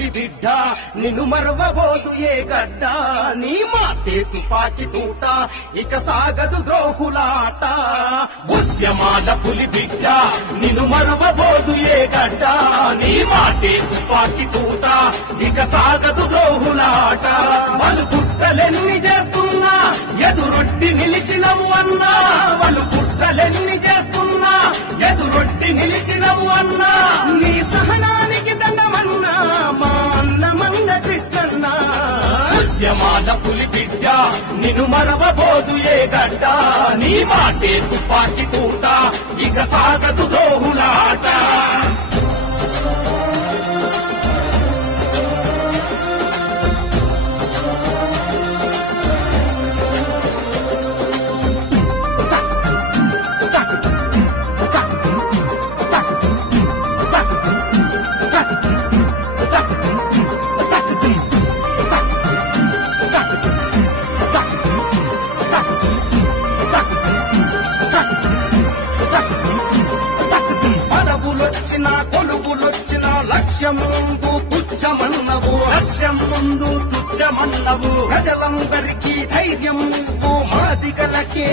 పులి బిడ్డ నిన్ను మరవబోదు ఏ గడ్డ నీ మాటే తుపాకి తూట ఇక సాగదు ద్రోహులాట ఉద్యమాల పులి బిడ్డ నిన్ను మరవబోదు ఏ గడ్డ నీ మాటే తుపాకి తూట ఇక సాగదు ద్రోహులాట వాళ్ళు కుట్రలెన్ని చేస్తున్నా ఎదురొడ్డి నిలిచినవు అన్నా వాళ్ళు కుట్రలెన్ని చేస్తున్నా ఎదురొడ్డి నిలిచినవు అన్నా నీ సహనానికి దండమన్నా మా అన్నమన్న కృష్ణన్న ఉద్యమాల పులి బిడ్డ నిన్ను మరవబోదు ఏ గడ్డ నీ మాటే తుపాకి తూట ఇక సాగదు ద్రోహులాట లక్ష్యం ముందు తుచ్చమన్నవు ప్రజలందరికీ ధైర్యం నువ్వు మాదిగలకే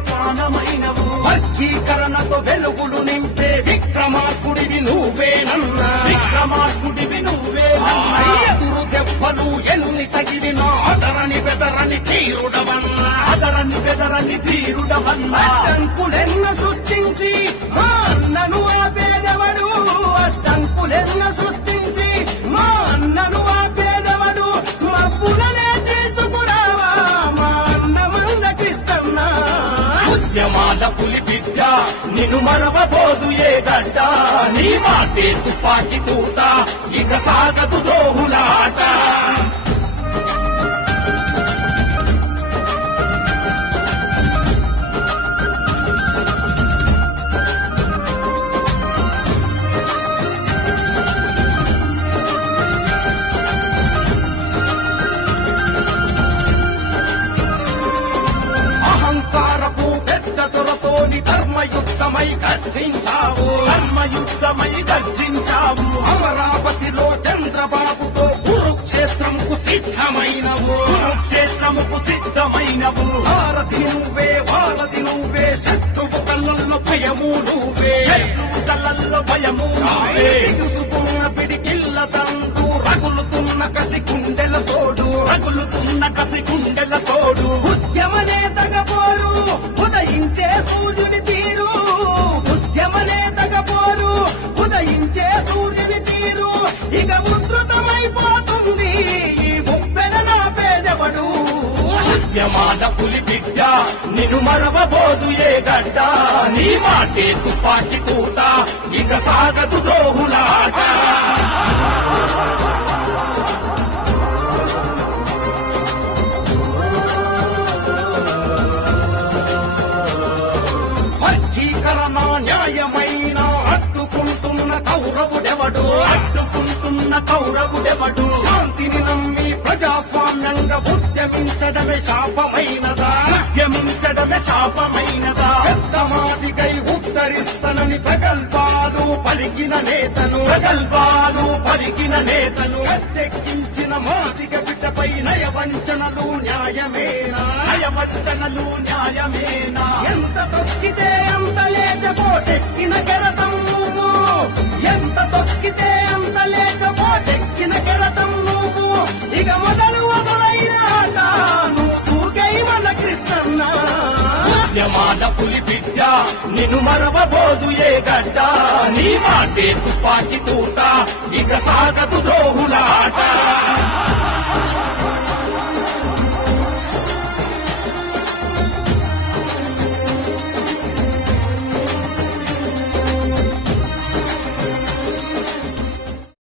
ప్రాణమైనవు వర్గీకరణతో వెలుగులు నింపే విక్రమార్కుడివి నువ్వేనన్నా ఎదురు దెబ్బలు ఎన్ని తగిలినా అదరని బెదరని తీరుడవన్నా అడ్డంకులెన్న సృష్టించి మా అన్నను ఆపేదవడు అడ్డంకులెన్న సృష్టించి మా అన్నను ఆపేదవడు మబ్బులనే తీర్చుకురావా మా అన్నమన్న కృష్ణన్న ఉద్యమాల పులి బిడ్డ నిన్ను మరవబోదు ఏ గడ్డ నీ మాటే తుపాకి తూట ఇక సాగదు ద్రోహులాట ధర్మయుద్ధమై గర్జించావు అమరావతిలో చంద్రబాబుతో కురుక్షేత్రంకు సిద్ధమైనవు భారతి నువ్వే వారధి నువ్వే శత్రువు కళ్ళల్లో భయము నువ్వే బిగుసుకున్న పిడికిళ్ళ తండు రగులుతున్న కసి గుండెల తోడు ఉద్యమ నేతగా పోరు ఉదయించే సూర్యుడి తీరు ఉదయించే సూర్యుని తీరు ఇక ఉధృతమైపోతుంది ఈ ఉప్పెన నా పేదవడు ఉద్యమాల పులి బిడ్డ నిన్ను మరవబోదు ఏ గడ్డ నీ మాటే తుపాకి తూట ఇక సాగదు ద్రోహులాట వర్గీకరణ న్యాయమైన అడ్డుకుంటున్న కౌరవుడెవడు శాంతిని నమ్మి ప్రజాస్వామ్యంగా ఉద్యమించడమే శాపమైనదా పెద్ద మాదిగై ఉత్తరిస్తనని ప్రగల్భాలు పలికిన నేతను గట్టెక్కించిన మాదిగ బిడ్డపై నయవంచనలు న్యాయమేనా ఎంత తొక్కితే అంత లేచపోటెక్కిన కెరటం నువ్వు ఎంత తొక్కితే అంత లేచపోటెక్కిన కెరటం నువ్వు ఇక మొదలు అసలైన ఆట నువ్వు మన కృష్ణన్న ఉద్యమాల పులి బిడ్డ నిన్ను మరవబోదు ఏ గడ్డ నీ మాటే తుపాకి తూట ఇక సాగదు ద్రోహులాట